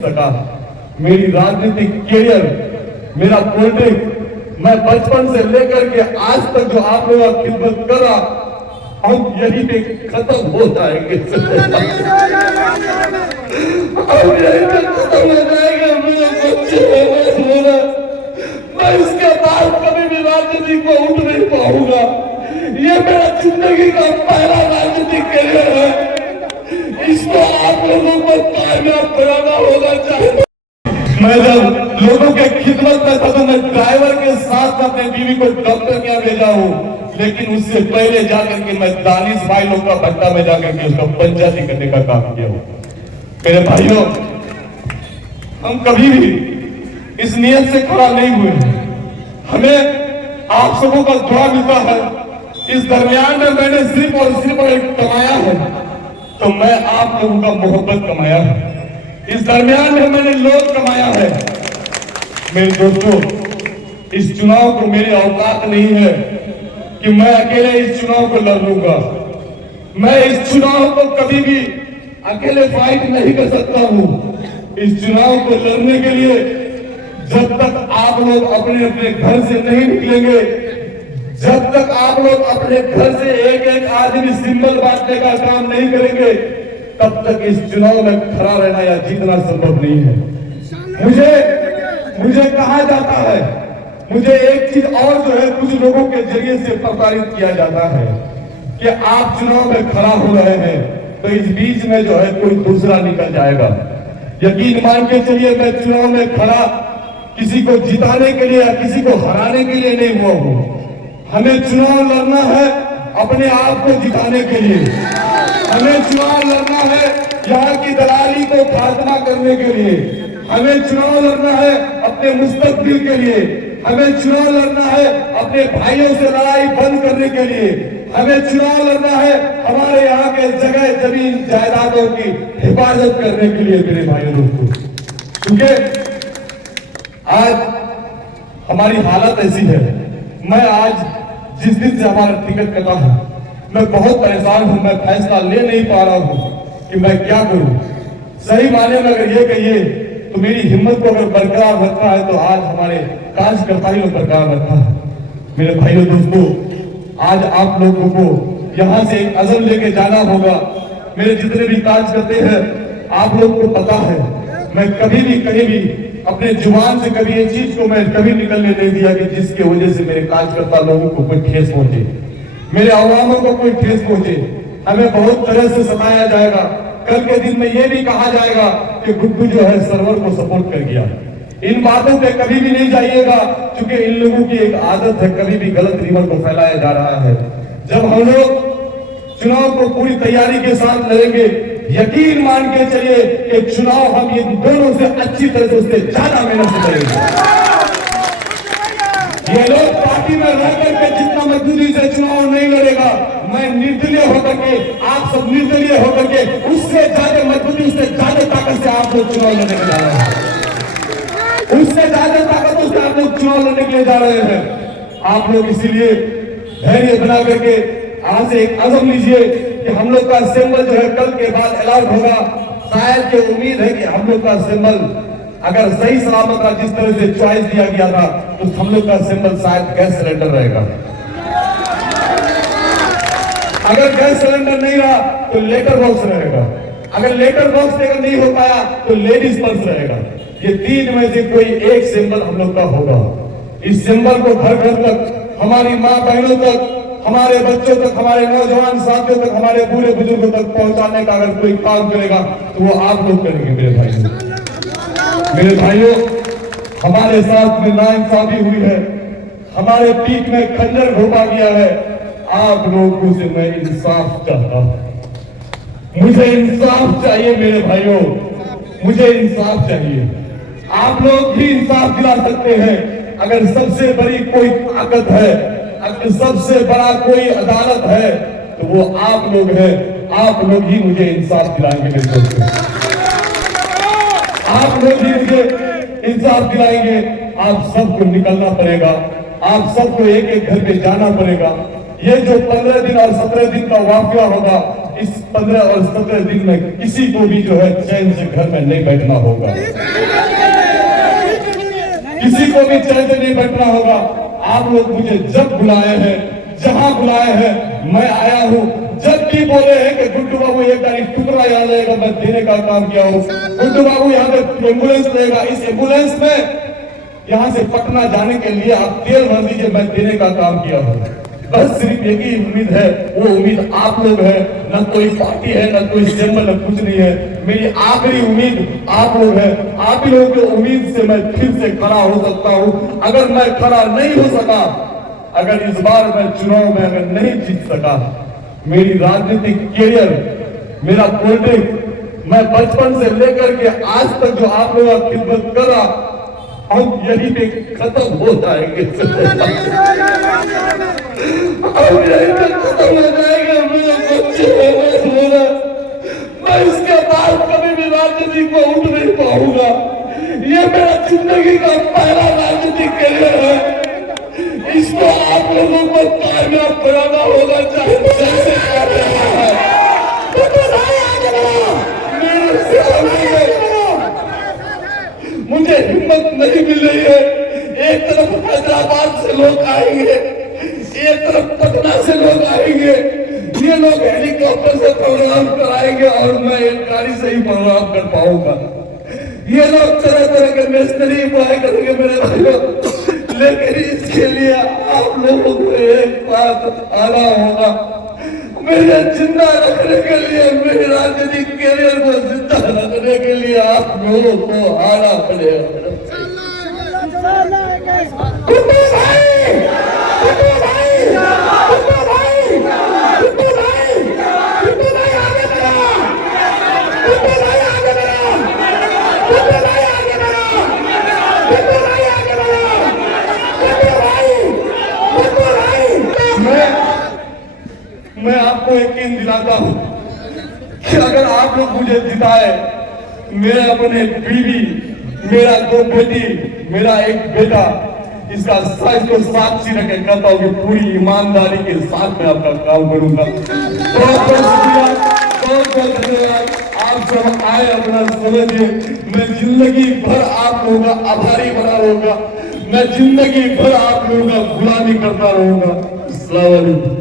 सका। मेरी राजनीतिक कैरियर, मेरा पॉलिटिक्स, मैं बचपन से लेकर के आज तक जो आप लोगों की खिदमत कर रहा, हम यही पे खत्म हो जाएंगे। मैं इसके बाद कभी भी राजनीति को उठ नहीं पाऊंगा। ये मेरा जिंदगी का पहला राजनीतिक कैरियर है। इसको आप लोगों को कामयाब कराना होगा। चाहे मैं जब लोगों के खिदमत में था तो मैं ड्राइवर के साथ अपने बीवी को डॉक्टर के यहाँ भेजा हूँ, लेकिन उससे पहले जाकर के मैं दानिश भाई लोग का भट्टा में जाकर के उसका पंचायती करने का काम किया हूँ। मेरे भाइयों, हम कभी भी इस नियत से खड़ा नहीं हुए। हमें आप सबों का दुआ मिलता है। इस दरमियान में मैंने सिर्फ और सिर्फ कमाया है तो मैं आप लोगों का मोहब्बत कमाया है। इस दरमियान में मैंने लोग कमाया है। मेरे दोस्तों, इस चुनाव को मेरी औकात नहीं है कि मैं अकेले इस चुनाव को लड़ लूंगा। मैं इस चुनाव को कभी भी अकेले फाइट नहीं कर सकता हूं। इस चुनाव को लड़ने के लिए जब तक आप लोग अपने अपने घर से नहीं निकलेंगे, जब तक आप लोग अपने घर से एक एक आदमी सिंबल बांटने का काम नहीं करेंगे, तब तक इस चुनाव में खड़ा रहना या जीतना संभव नहीं है। मुझे कहा जाता है, मुझे एक चीज और जो है कुछ लोगों के जरिए से प्रताड़ित किया जाता है कि आप चुनाव में खड़ा हो रहे हैं तो इस बीच में जो है कोई दूसरा निकल जाएगा। यकीन मान के चलिए, मैं चुनाव में खड़ा किसी को जिताने के लिए या किसी को हराने के लिए नहीं हुआ हूं। हमें चुनाव लड़ना है अपने आप को जिताने के लिए। हमें चुनाव लड़ना है यहाँ की दलाली को खात्मा करने के लिए। हमें चुनाव लड़ना है अपने मुस्तकबिल के लिए। हमें चुनाव लड़ना है अपने भाइयों से लड़ाई बंद करने के लिए। हमें चुनाव लड़ना है हमारे यहाँ के जगह जमीन जायदादों की हिफाजत करने के लिए। मेरे भाइयों दोस्तों, क्योंकि आज हमारी हालत ऐसी है, मैं आज जिस दिन से हमारा टिकट कटा है मैं बहुत परेशान हूं। मैं फैसला ले नहीं पा रहा हूं कि मैं क्या करूं। सही माने में अगर ये कहिए तो मेरी हिम्मत को अगर बरकरार रखना है तो आज हमारे कार्यकर्ता ही लोग बरकरार रखा है। मेरे भाइयों दोस्तों, आज आप लोगों को यहाँ से एक अज़म लेके जाना होगा। मेरे जितने भी कार्यकर्ता हैं, आप लोगों को पता है, मैं कभी भी कहीं भी अपने जुबान से कभी ये चीज को मैं कभी निकलने नहीं दिया कि जिसके वजह से मेरे कार्यकर्ता लोगों को कोई ठेस पहुंचे, मेरे अवामों को कोई ठेस पहुंचे। हमें बहुत तरह से सताया जाएगा। कल के दिन में ये भी कहा जाएगा कि गुड्डू जो है सर्वर को सपोर्ट कर गया। इन बातों पे कभी भी नहीं जाइएगा, क्योंकि इन लोगों की एक आदत है, कभी भी गलत रिवर को फैलाया जा रहा है। जब हम लोग चुनाव को पूरी तैयारी के साथ लड़ेंगे, यकीन मान के चलिए कि चुनाव हम ये दोनों से अच्छी तरह से उससे ज्यादा मेहनत से करेंगे। ये लोग पार्टी में रह करके जितना मजबूती से चुनाव नहीं लड़ेगा, मैं निर्दलीय होकर के, आप सब निर्दलीय होकर के उससे ज्यादा मजबूती, उससे ज्यादा ताकत से आप लोग चुनाव लड़ने के जा रहे हैं। उससे ज्यादा ताकत से आप लोग चुनाव लड़ने के लिए जा रहे हैं। आप लोग इसीलिए धैर्य बना करके आज से एक अज़म लीजिए कि हम लोग का सिंबल जो है कल के बाद अलाउड होगा। शायद के उम्मीद है कि हम लोग का सिंबल अगर सही सलामत था, जिस तरह से चॉइस दिया गया था, तो हम लोग का सिंबल शायद गैस सिलेंडर रहेगा। अगर गैस सिलेंडर नहीं रहा तो लेटर बॉक्स रहेगा। अगर लेटर बॉक्स अगर नहीं हो पाया तो लेडीज पर्स रहेगा। ये तीन में से कोई एक सिंबल हम लोग का होगा। इस सिंबल को घर घर तक, हमारी माँ बहनों तक, हमारे बच्चों तक, हमारे नौजवान साथियों तक, हमारे बूढ़े बुजुर्गों तक पहुंचाने का अगर कोई काम करेगा तो वो आप लोग करेंगे। मेरे भाइयों, हमारे साथ में नाइंसाफी हुई है, हमारे पीठ में खंजर घोंपा गया है। आप लोगों से मैं इंसाफ चाहता हूं। मुझे इंसाफ चाहिए मेरे भाइयों, मुझे इंसाफ चाहिए। आप लोग भी इंसाफ दिला सकते हैं। अगर सबसे बड़ी कोई ताकत है, अगर सबसे बड़ा कोई अदालत है तो वो आप लोग हैं। आप लोग ही मुझे इंसाफ दिलाएंगे मेरे दोस्तों। आप लोग ही मुझे इंसाफ दिलाएंगे। आप सबको निकलना पड़ेगा, आप सबको एक एक घर पे जाना पड़ेगा। ये जो 15 दिन और 17 दिन का वाकया होगा, इस 15 और 17 दिन में किसी को भी जो है चैन से घर में नहीं बैठना होगा, किसी को भी चैन से नहीं बैठना होगा। आप लोग मुझे जब बुलाए हैं, जहां बुलाए हैं, मैं आया हूं। जब भी बोले हैं कि गुड्डू बाबू एक गाड़ी टुकड़ा यहाँ लेगा, मैं देने का काम किया हूँ। गुड्डू बाबू यहाँ पे एम्बुलेंस लेगा, इस एम्बुलेंस में यहाँ से पटना जाने के लिए आप तेल भर दीजिए, मैं देने का काम किया हूँ। बस सिर्फ एक ही उम्मीद है, वो उम्मीद आप लोग है, न कोई पार्टी है, न कोई सिंबल, न कुछ नहीं है। मेरी आखिरी उम्मीद आप लोग है। आप ही लोगों की उम्मीद से मैं फिर से खड़ा हो सकता हूँ। अगर मैं खड़ा नहीं हो सका, अगर इस बार मैं चुनाव में अगर नहीं जीत सका, मेरी राजनीतिक कैरियर, मेरा पॉलिटिक्स, मैं बचपन से लेकर के आज तक जो आप लोगों की खिदमत कर रहा, हम यही पे खत्म हो जाएंगे, हम यही पे खत्म हो जाएंगे। मेरे बच्चे, मैं इसके बाद कभी भी राजनीति को उठ नहीं पाऊंगा। ये मेरा जिंदगी का पहला राजनीतिक कैरियर है। इसको आप लोगों को कामयाब बनाना होगा, चाहे जैसे कर रहा है। मुझे हिम्मत नहीं मिल रही है। एक तरफ हैदराबाद से लोग आएंगे, एक तरफ पटना से लोग आएंगे। ये लोग हेलीकॉप्टर से प्रोग्राम कराएंगे और मैं एक गाड़ी से ही प्रोग्राम कर पाऊंगा। ये लोग तरह तरह के मिस्त्री उपाय करेंगे मेरे भाइयों, लेकिन इसके लिए आप लोगों को एक बात आना होगा। मेरे जिंदा रखने के लिए, मेरे राजनीतिक कैरियर को जिंदा रखने के लिए आप लोगों को आना पड़ेगा। मैं आपको यकीन दिलाता हूं कि अगर आप लोग मुझे जिताए, मेरे अपने बीवी, मेरा 2 बेटी, मेरा एक बेटा, इसका को साक्षी रखे कहता हूं कि पूरी ईमानदारी के साथ मैं आपका काम करूंगा। बहुत बहुत शुक्रिया, बहुत बहुत धन्यवाद। आप सब आए, अपना समय दिए। मैं जिंदगी भर आप लोगों का आभारी बना रहूंगा। मैं जिंदगी भर आप लोगों का गुलामी करता रहूंगा। अस्सलाम वालेकुम।